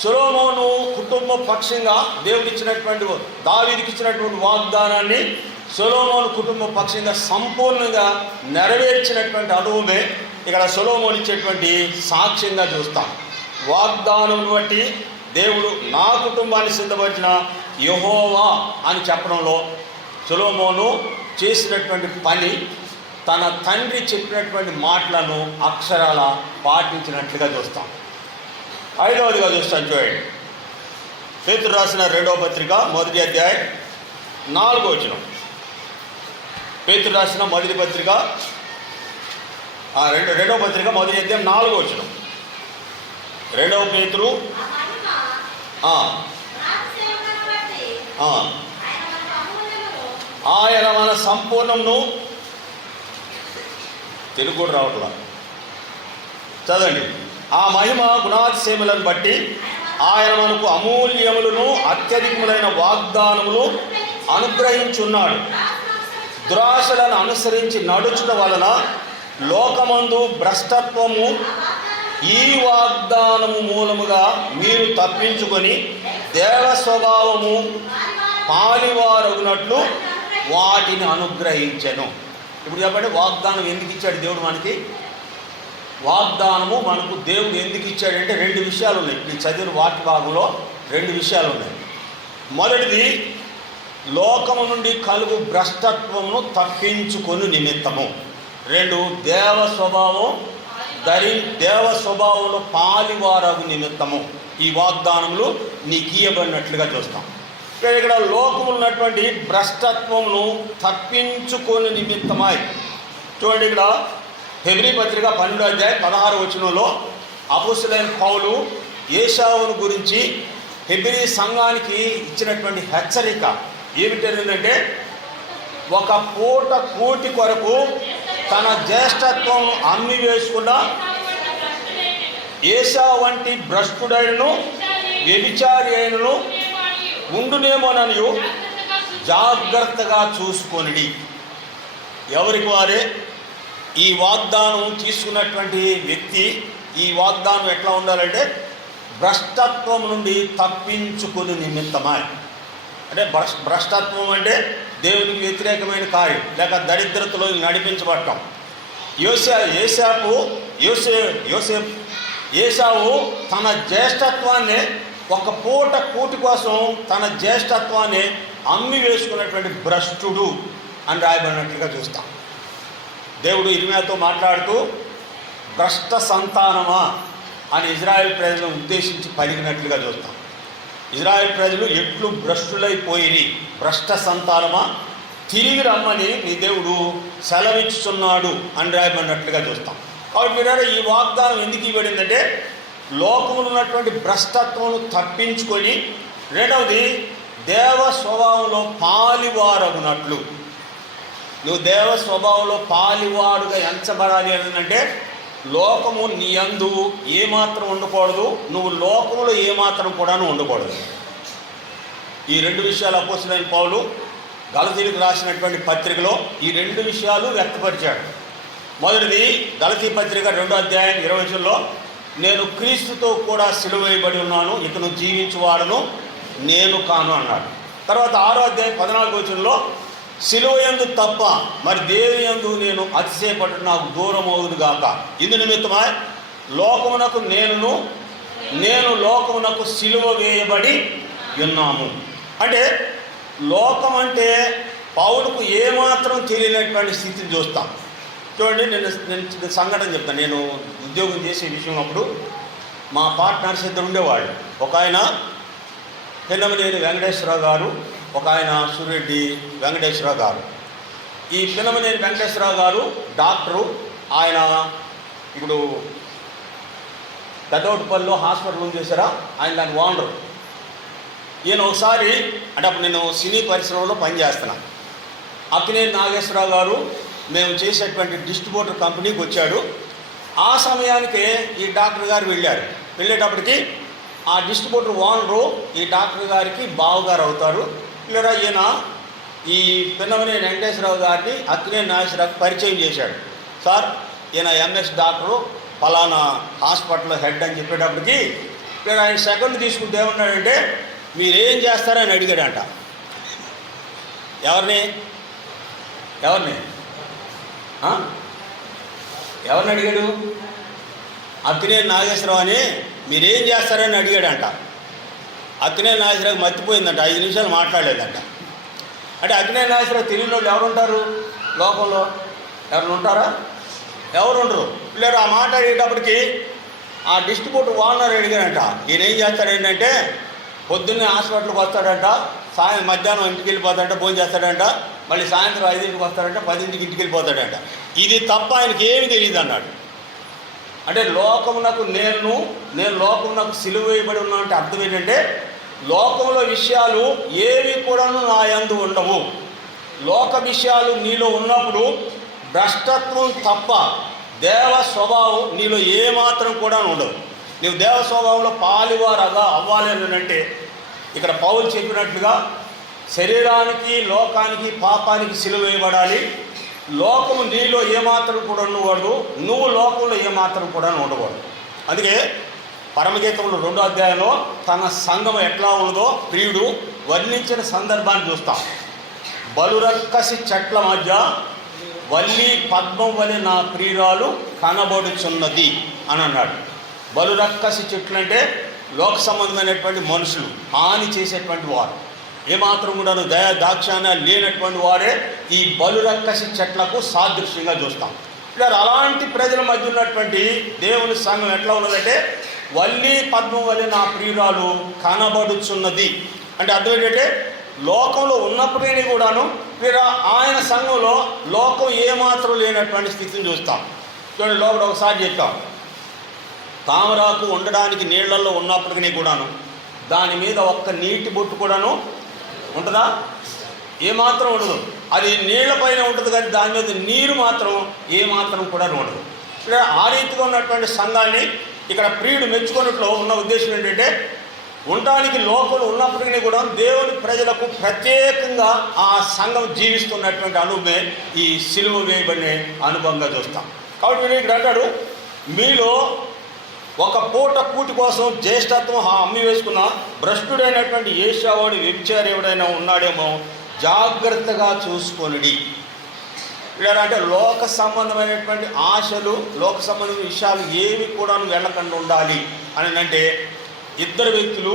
సొలొమోను కుటుంబ పక్షంగా దేవుడు ఇచ్చినటువంటి దావీదుకి ఇచ్చినటువంటి వాగ్దానాన్ని సొలొమోను కుటుంబ పక్షంగా సంపూర్ణంగా నెరవేర్చినటువంటి అనుభవమే ఇక్కడ సొలొమోను ఇచ్చేటువంటి సాక్ష్యంగా చూస్తాం. వాగ్దానం బట్టి దేవుడు నా కుటుంబాన్ని సిద్ధపరిచిన యెహోవా అని చెప్పడంలో సొలొమోను చేసినటువంటి పని తన తండ్రి చెప్పినటువంటి మాటలను అక్షరాల పాటించినట్లుగా చూస్తాం. 5వదిగా చూస్తాను చూడండి. పేతురు రాసిన 2వ పత్రిక 1వ అధ్యాయం 4వ వచనం. పేతురు రాసిన మొదటి పత్రిక 2వ పత్రిక 1వ అధ్యాయం 4వ వచనం. 2వ పేతురు ఆయన మన సంపూర్ణమును, తెలుగు కూడా రావట్లా, చదవండి. ఆ మహిమ గుణాతిశయములను బట్టి ఆయన మనకు అమూల్యములను అత్యధికములైన వాగ్దానములు అనుగ్రహించున్నాడు. దురాశలను అనుసరించి నడుచుట వలన లోకమందు భ్రష్టత్వము ఈ వాగ్దానము మూలముగా మీరు తప్పించుకొని దేవ స్వభావము పాలివారగునట్లు వాటిని అనుగ్రహించెను. ఇప్పుడు చెప్పండి, వాగ్దానం ఎందుకు ఇచ్చాడు దేవుడు మనకి? వాగ్దానము మనకు దేవుడు ఎందుకు ఇచ్చాడంటే 2 విషయాలు ఉన్నాయి. ఈ చదివిన వాక్య భాగంలో 2 విషయాలు ఉన్నాయి. మొదటిది, లోకము నుండి కలుగు భ్రష్టత్వమును తప్పించుకొని నిమిత్తము. 2, దేవ స్వభావంలో పాలివారగు నిమిత్తము. ఈ వాగ్దానములు నీకు ఇయ్యబడినట్లుగా చూస్తాం. ఇక్కడ లోకము ఉన్నటువంటి భ్రష్టత్వమును తప్పించుకొని నిమిత్తమై. చూడండి, ఇక్కడ హెబ్రీ పత్రిక 12వ అధ్యాయం 16వ వచనంలో అపోస్తలుడైన పౌలు ఏశావును గురించి హెబ్రీ సంఘానికి ఇచ్చినటువంటి హెచ్చరిక ఏమిటంటే, ఒక పూట కూటి కొరకు తన జ్యేష్ఠత్వం అమ్మి వేసుకున్న ఏశావు వంటి భ్రష్టుడైనను వ్యభిచారి అయినను ఉండునేమోనని జాగ్రత్తగా చూసుకొనిడి. ఎవరికి వారే ఈ వాగ్దానం తీసుకున్నటువంటి వ్యక్తి. ఈ వాగ్దానం ఎట్లా ఉండాలంటే, భ్రష్టత్వం నుండి తప్పించుకుని నిమిత్తమై. అంటే భ్రష్టత్వం అంటే దేవునికి వ్యతిరేకమైన కార్యం, లేక దరిద్రతలో నడిపించబడటం. ఏశావు తన జ్యేష్ఠత్వాన్ని, ఒక పూట కూటి కోసం తన జ్యేష్ఠత్వాన్ని అమ్మి వేసుకున్నటువంటి భ్రష్టుడు అని రాయబడినట్లుగా చూస్తాం. దేవుడు ఇర్మియాతో మాట్లాడుతూ భ్రష్ట సంతానమా అని ఇజ్రాయెల్ ప్రజలను ఉద్దేశించి పలికినట్లుగా చూస్తాం. ఇజ్రాయెల్ ప్రజలు ఎట్లు భ్రష్టులైపోయి, భ్రష్ట సంతానమా తిరిగి రమ్మని నీ దేవుడు సెలవిచ్చుచున్నాడు అని రాయబడినట్లుగా చూస్తాం. కాబట్టి మీరు ఈ వాగ్దానం ఎందుకు ఇవ్వబడిందంటే, లోకములో ఉన్నటువంటి భ్రష్టత్వమును తప్పించుకొని, రెండవది దేవ స్వభావంలో పాలివారగునట్లు. నువ్వు దేవ స్వభావంలో పాలివాడుగా ఎంచబడాలి అంటే, లోకము నీ యందు ఏమాత్రం ఉండకూడదు, నువ్వు లోకములో ఏమాత్రం కూడా ఉండకూడదు. ఈ 2 విషయాలు అపోస్తలుడైన పౌలు గలతీయులకు రాసినటువంటి పత్రికలో ఈ 2 విషయాలు వ్యక్తపరిచాడు. మొదటిది, గలతీ పత్రిక 2వ అధ్యాయం 20వ వచనంలో, నేను క్రీస్తుతో కూడా సిలువ వేయబడి ఉన్నాను, ఇకను జీవించువాడను నేను కాను అన్నాడు. తర్వాత 6వ అధ్యాయం 14వ వచనంలో, సిలువ యందు తప్ప మరి దేవి యందు నేను అతిశయపడు నాకు దూరం అవుదుగాక. ఇందు నిమిత్తమై లోకమునకు నేను లోకమునకు సిలువ వేయబడి ఉన్నాము. అంటే లోకం అంటే పౌలుకు ఏమాత్రం తెలియనటువంటి స్థితిని చూస్తాం. చూడండి, నేను సంఘటన చెప్తాను. నేను ఉద్యోగం చేసే విషయం అప్పుడు మా పార్ట్నర్స్ ఇద్దరు ఉండేవాళ్ళు. ఒక ఆయన పిన్నమనేని వెంకటేశ్వరరావు గారు, ఒక ఆయన సూర్యరెడ్డి వెంకటేశ్వరరావు గారు. ఈ పిన్నమనేని వెంకటేశ్వరరావు గారు డాక్టరు. ఆయన ఇప్పుడు పెద్దోటిపల్లిలో హాస్పిటల్ ఉంది చేశారా, ఆయన దాని ఓనరు. ఈయన ఒకసారి, అంటే అప్పుడు నేను సినీ పరిశ్రమలో పనిచేస్తున్నాను, అక్కినేని నాగేశ్వరరావు గారు మేము చేసేటువంటి డిస్ట్రిబ్యూటర్ కంపెనీకి వచ్చాడు. ఆ సమయానికే ఈ డాక్టర్ గారు వెళ్ళేటప్పటికి ఆ డిస్ట్రిబ్యూటర్ ఓనరు ఈ డాక్టర్ గారికి బావగారు అవుతారు. ఇలా ఈయన ఈ పిన్నమనేని వెంకటేశ్వరరావు గారిని అక్కినేని నాగేశ్వరరావుకి పరిచయం చేశాడు. సార్, ఈయన ఎంఎస్ డాక్టరు, ఫలానా హాస్పిటల్లో హెడ్ అని చెప్పేటప్పటికి ఇక్కడ ఆయన సెకండ్ తీసుకుంటే ఏమన్నాడంటే, మీరేం చేస్తారని అడిగాడంట. ఎవరిని అడిగాడు? అక్కినేని నాగేశ్వరరావు అని మీరేం చేస్తారని అడిగాడంట. అక్కినేని నాగేశ్వరరావు మర్చిపోయిందంట, 5 నిమిషాలు మాట్లాడలేదంట. అంటే అక్కినేని నాగేశ్వరరావు తెలియని వాళ్ళు ఎవరుంటారు లోకంలో? ఎవరు ఉంటారా? ఎవరు ఉండరు. లేరు. ఆ మాట అడిగేటప్పటికి ఆ డిస్ట్రిబ్యూటర్ ఓనర్ అడిగాడంట, ఈయన ఏం చేస్తాడేంటంటే పొద్దున్నే హాస్పిటల్కి వస్తాడంట, మధ్యాహ్నం ఇంటికి వెళ్ళిపోతాడంట, భోజనం చేస్తాడంట, మళ్ళీ సాయంత్రం 5ంటికి వస్తాడంట, 10ంటికి ఇంటికి వెళ్ళిపోతాడంట. ఇది తప్ప ఆయనకి ఏమి తెలియదు అన్నాడు. అంటే లోకమునకు నేను లోకమునకు సిలువ వేయబడి ఉన్నా అంటే అర్థం ఏంటంటే, లోకంలో విషయాలు ఏవి కూడాను నా యందు ఉండవు. లోక విషయాలు నీలో ఉన్నప్పుడు భ్రష్టత్వం తప్ప దేవ స్వభావం నీలో ఏమాత్రం కూడా ఉండదు. నీవు దేవ స్వభావంలో పాలివారగా అవ్వాలి అని అంటే ఇక్కడ పౌలు చెప్పినట్లుగా శరీరానికి, లోకానికి, పాపానికి సిలువ వేయబడాలి. లోకము నీలో ఏమాత్రం కూడా ఉండకూడదు, నువ్వు లోకంలో ఏమాత్రం కూడా ఉండకూడదు. అందుకే పరమగీతంలో 2వ అధ్యాయంలో తన సంఘం ఎట్లా ఉన్నదో ప్రియుడు వర్ణించిన సందర్భాన్ని చూస్తాం. బలురక్కసి చెట్ల మధ్య వల్లి పద్మం వలె నా ప్రియురాలు కనబడుచున్నది అని అన్నాడు. బలురక్కసి చెట్లు అంటే లోక సంబంధమైనటువంటి మనుషులు, హాని చేసేటువంటి వారు, ఏమాత్రం కూడా దయా దాక్షాణ్య లేనటువంటి వారే ఈ బలురక్కసి చెట్లకు సాదృశ్యంగా చూస్తాం. ఇలా అలాంటి ప్రజల మధ్య ఉన్నటువంటి దేవుని సంఘం ఎట్లా ఉన్నదంటే వల్లి పద్మం వలె నా ప్రియురాలు కనబడుచున్నది. అంటే అర్థం ఏంటంటే లోకంలో ఉన్నప్పటికీ కూడాను ఆయన సంఘంలో లోకం ఏమాత్రం లేనటువంటి స్థితిని చూస్తాం. చూడండి, లోపల ఒకసారి చెప్పాం, తామరాకు ఉండడానికి నీళ్లలో ఉన్నప్పటికీ కూడాను దాని మీద ఒక్క నీటి బొట్టు కూడాను ఉంటుందా? ఏమాత్రం ఉండదు. అది నీళ్లపైన ఉంటుంది కానీ దాని మీద నీరు మాత్రం ఏమాత్రం కూడా ఉండదు. ఇక్కడ ఆ రీతిగా ఉన్నటువంటి సంఘాన్ని ఇక్కడ ప్రియుడు మెచ్చుకున్నట్లు ఉన్న ఉద్దేశం ఏంటంటే ఉండడానికి లోపల ఉన్నప్పటికీ కూడా దేవుని ప్రజలకు ప్రత్యేకంగా ఆ సంఘం జీవిస్తున్నటువంటి అనుభవమే ఈ సిలువ వేయబడిన అనుభవంగా చూస్తాం. కాబట్టి వీడు ఇక్కడ అంటాడు, మీలో ఒక పూట కూటి కోసం జ్యేష్ఠత్వం అమ్మి వేసుకున్న భ్రష్టుడైనటువంటి ఏశావాడు వ్యభిచారి ఎవడైనా ఉన్నాడేమో జాగ్రత్తగా చూసుకొనిడి. ఇక్కడ అంటే లోక సంబంధమైనటువంటి ఆశలు, లోక సంబంధమైన విషయాలు ఏవి కూడా వెళ్ళకుండా ఉండాలి అని అంటే ఇద్దరు వ్యక్తులు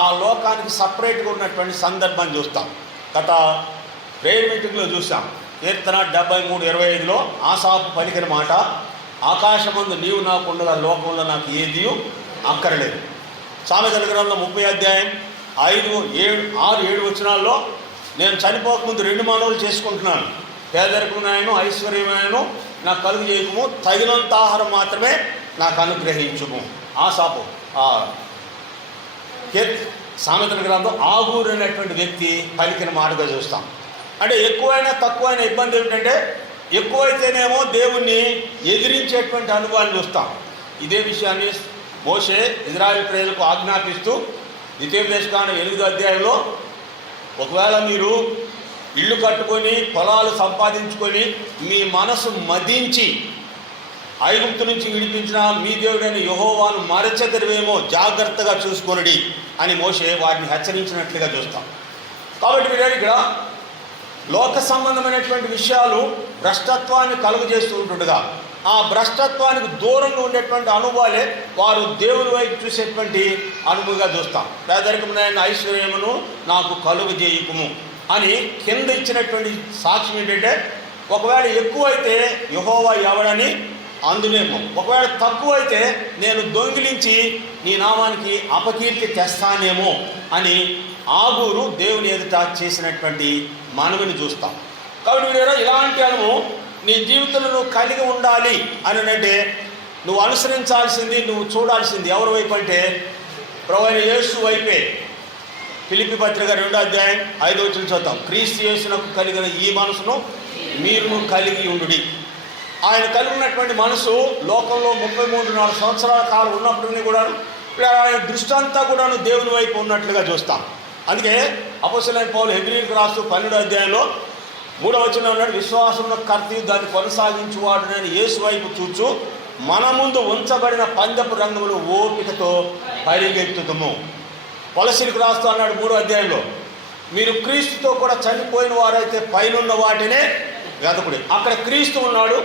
ఆ లోకానికి సపరేట్గా ఉన్నటువంటి సందర్భాన్ని చూస్తాం. గత ప్రేయర్ మీటింగ్లో చూసాం. కీర్తన 73:25లో ఆసాపు పలికిన మాట, ఆకాశమందు నీవు నాకు ఉండగా లోకంలో నాకు ఏది అక్కరలేదు. సామెతల గ్రంథం 30వ అధ్యాయం 5, 7, 6, 7 వచనాల్లో నేను చనిపోకముందు 2 మనవులు చేసుకుంటున్నాను, పేదరికమునైనను ఐశ్వర్యమైనను నాకు కలుగు చేయకము, తగినంత ఆహారం మాత్రమే నాకు అనుగ్రహించుము. ఆసాపు సామెతల గ్రంథం ఆగూరు అనేటువంటి వ్యక్తి పలికిన మాటగా చూస్తాం. అంటే ఎక్కువైనా తక్కువైనా ఇబ్బంది ఏమిటంటే ఎక్కువైతేనేమో దేవుణ్ణి ఎదిరించేటువంటి అనుభవాన్ని చూస్తాం. ఇదే విషయాన్ని మోషే ఇజ్రాయేల్ ప్రజలకు ఆజ్ఞాపిస్తూ ద్వితీయోపదేశకాండం 8వ అధ్యాయంలో ఒకవేళ మీరు ఇల్లు కట్టుకొని పొలాలు సంపాదించుకొని మీ మనసు మదించి ఐగుప్తు నుంచి విడిపించిన మీ దేవుడైన యెహోవాను మరచెదరువేమో జాగ్రత్తగా చూసుకొనుడి అని మోషే వారిని హెచ్చరించినట్లుగా చూస్తాం. కాబట్టి మీరు ఇక్కడ లోక సంబంధమైనటువంటి విషయాలు భ్రష్టత్వాన్ని కలుగు చేస్తూ ఉంటుండగా ఆ భ్రష్టత్వానికి దూరంగా ఉండేటువంటి అనుభవాలే వారు దేవుని వైపు చూసేటువంటి అనుభవంగా చూస్తాం. పేదరికమైన ఐశ్వర్యమును నాకు కలుగు చేయకుము అని కింద ఇచ్చినటువంటి సాక్ష్యం ఏంటంటే ఒకవేళ ఎక్కువైతే యెహోవా ఎవడని అందునేమో, ఒకవేళ తక్కువైతే నేను దొంగిలించి నీ నామానికి అపకీర్తి తెస్తానేమో అని ఆగూరు దేవుని ఎదుట చేసినటువంటి మనవిని చూస్తాం. కాబట్టి మీరు ఇలాంటి అనుభవం నీ జీవితంలో నువ్వు కలిగి ఉండాలి అని అంటే నువ్వు అనుసరించాల్సింది, నువ్వు చూడాల్సింది ఎవరి వైపు అంటే ప్రభువైన యేసు వైపే. ఫిలిప్పీ పత్రిక 2వ అధ్యాయం 5వ వచనం చూద్దాం. క్రీస్తు యేసునకు కలిగిన ఈ మనసును మీరును కలిగి ఉండుడి. ఆయన కలిగినటువంటి మనసు లోకంలో 33 సంవత్సరాల కాలం ఉన్నప్పటికీ కూడా ఆయన దృష్టి అంతా కూడా దేవుని వైపు ఉన్నట్లుగా చూస్తాం. అందుకే అపోస్తలుడైన పౌలు హెబ్రీయులకు రాస్తూ 12వ అధ్యాయంలో 3వ వచనంలో ఉన్నాడు, విశ్వాసమున కర్త దాన్ని కొనసాగించువాడు నేను యేసు వైపు చూచు మన ముందు ఉంచబడిన పందెపు రంగములు ఓపికతో పరిగెత్తుదుము. కొలసీలకు రాస్తూ అన్నాడు 3వ అధ్యాయంలో, మీరు క్రీస్తుతో కూడా చనిపోయిన వారైతే పైనున్న వాటినే వెతకుడి. అక్కడ క్రీస్తు ఉన్నాడు,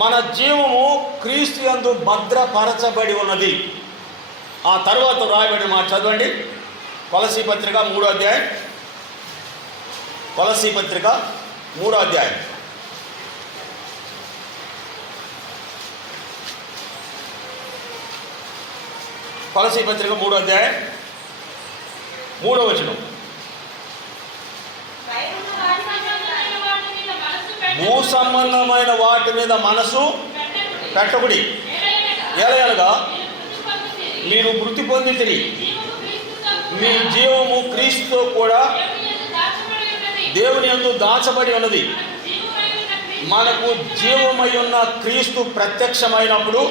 మన జీవము క్రీస్తు యందు భద్రపరచబడి ఉన్నది. ఆ తర్వాత రాయబడిన మాట చదవండి. కొలసీ పత్రిక 3వ అధ్యాయం, కొలసీ పత్రిక 3వ అధ్యాయం కొలసీ పత్రిక 3వ అధ్యాయం 3వ వచనం, భూ సంబంధమైన వాటి మీద మనసు పెట్టకుడి, ఏలయనగా మీరు మృతి పొందితిరి, మీ జీవము క్రీస్తుతో కూడా దేవుని యందు దాచబడి ఉన్నది. మనకు జీవమై ఉన్న క్రీస్తు ప్రత్యక్షమైనప్పుడు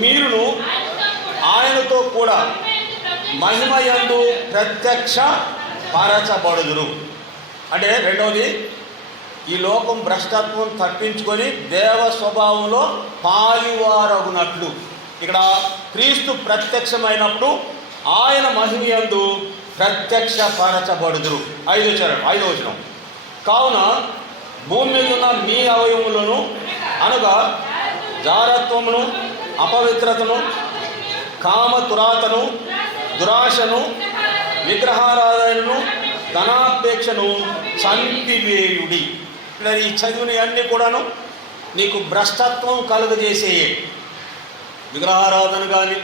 మీరును ఆయనతో కూడా మహిమయందు ప్రత్యక్ష పరచబడుదురు. అంటే రెండవది, ఈ లోకం భ్రష్టత్వం తప్పించుకొని దేవ స్వభావంలో పాలివారగునట్లు. ఇక్కడ క్రీస్తు ప్రత్యక్షమైనప్పుడు ఆయన మహిమయందు ప్రత్యక్ష పరచబడుదురు. 5వ వచనం. కావున భూమి మీద ఉన్న మీ అవయవములను అనగా జారత్వమును, అపవిత్రతను, కామతురాతను, దురాశను, విగ్రహారాధనను, ధనాపేక్షను చంపివేయుడి. ఈ చదివిన అన్నీ కూడాను నీకు భ్రష్టత్వం కలుగజేసేయే. విగ్రహారాధన కానీ,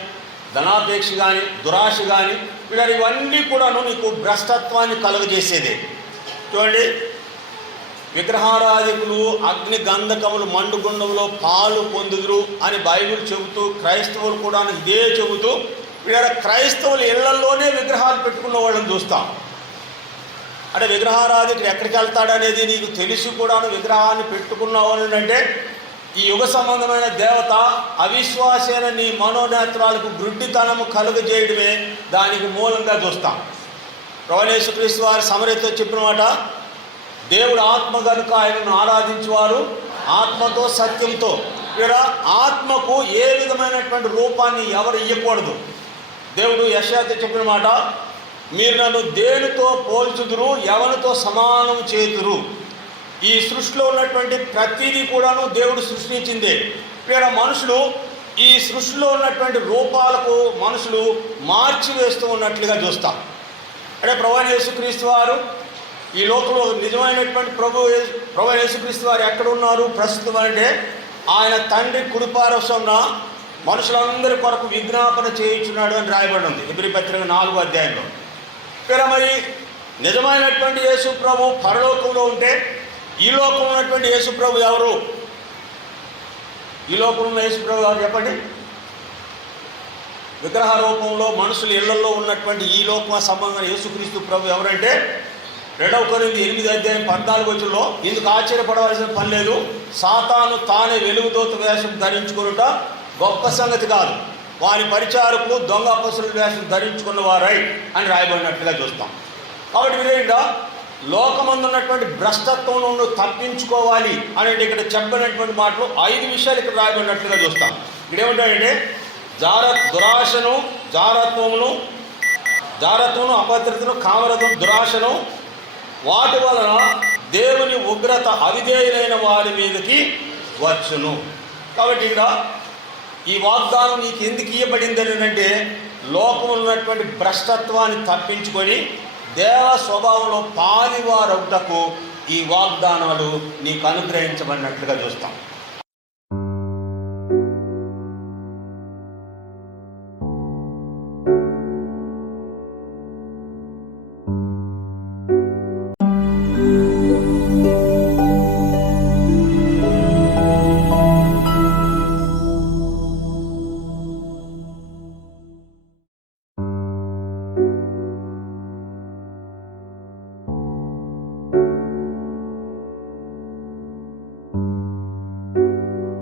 ధనాపేక్ష కానీ, దురాశ కానీ, ఇవన్నీ కూడాను నీకు భ్రష్టత్వాన్ని కలుగజేసేదే. చూడండి, విగ్రహారాధికులు అగ్ని గంధకములు మండుగుండంలో పాలు పొందుదురు అని బైబిల్ చెబుతూ, క్రైస్తవులు కూడా ఇదే చెబుతూ, క్రైస్తవులు ఇళ్లలోనే విగ్రహాలు పెట్టుకున్న వాళ్ళని చూస్తాం. అంటే విగ్రహారాధికుడు ఎక్కడికి వెళ్తాడనేది నీకు తెలిసి కూడా విగ్రహాన్ని పెట్టుకున్నావు అని అంటే ఈ యుగ సంబంధమైన దేవత అవిశ్వాసైన నీ మనోనేత్రాలకు గుడ్డితనము కలుగజేయడమే దానికి మూలంగా చూస్తాం. ప్రభువైన యేసుక్రీస్తు వారి సమరయతో చెప్పిన మాట, దేవుడు ఆత్మ కనుక ఆయనను ఆరాధించేవారు ఆత్మతో సత్యంతో. ఇక్కడ ఆత్మకు ఏ విధమైనటువంటి రూపాన్ని ఎవరు ఇవ్వకూడదు. దేవుడు యెషయాతో చెప్పిన మాట, మీరు నన్ను దేనితో పోల్చుదురు, ఎవరితో సమానం చేతురు. ఈ సృష్టిలో ఉన్నటువంటి ప్రతిదీ కూడాను దేవుడు సృష్టించిందే. ఇక్కడ మనుషులు ఈ సృష్టిలో ఉన్నటువంటి రూపాలకు మనుషులు మార్చివేస్తూ ఉన్నట్లుగా చూస్తాం. అంటే ప్రభువైన యేసుక్రీస్తు వారు ఈ లోకంలో నిజమైనటువంటి ప్రభువైన యేసుక్రీస్తు వారు ఎక్కడ ఉన్నారు ప్రస్తుతం అంటే ఆయన తండ్రి కుడిపార్శ్వమున మనుషులందరి కొరకు విజ్ఞాపన చేయించున్నాడు అని రాయబడి ఉంది హెబ్రీ పత్రిక 4వ అధ్యాయంలో. ఇక్కడ మరి నిజమైనటువంటి యేసు ప్రభు పరలోకంలో ఉంటే ఈ లోకంలో ఉన్నటువంటి యేసు ప్రభు ఎవరు? ఈ లోకంలో ఉన్న యేసు ప్రభు ఎవరు చెప్పండి? విగ్రహ రూపంలో మనుషులు ఇళ్లలో ఉన్నటువంటి ఈ లోక సంబంధమైన యేసుక్రీస్తు ప్రభు ఎవరంటే 2 కొరింథీ 8వ అధ్యాయం 14వ వచనంలో, ఇందుకు ఆశ్చర్యపడవలసిన పని లేదు, సాతాను తానే వెలుగుదూత వేషం ధరించుకునుట గొప్ప సంగతి కాదు, వారి పరిచారకులు దొంగ అపొస్తలుల వేషం ధరించుకున్న వారై అని రాయబడినట్లుగా చూస్తాం. కాబట్టి విధంగా లోకమందు ఉన్నటువంటి భ్రష్టత్వం నుండి తప్పించుకోవాలి అనేది ఇక్కడ చెప్పినటువంటి మాటలు 5 విషయాలు ఇక్కడ రాయబడినట్లుగా చూస్తాం. ఇక్కడ ఏమంటాడంటే దురాశను, జారత్వమును, అపవిత్రతను, కామరతను, దురాశను, వాటి వలన దేవుని ఉగ్రత అవిధేయులైన వారి మీదకి వచ్చును. కాబట్టి ఇక్కడ ఈ వాగ్దానం నీకు ఎందుకు ఇవ్వబడింది అంటే లోకంలో ఉన్నటువంటి భ్రష్టత్వాన్ని తప్పించుకొని దేవ స్వభావంలో పాలివారవుటకు ఈ వాగ్దానాలు నీకు అనుగ్రహించబడినట్లుగా చూస్తాం.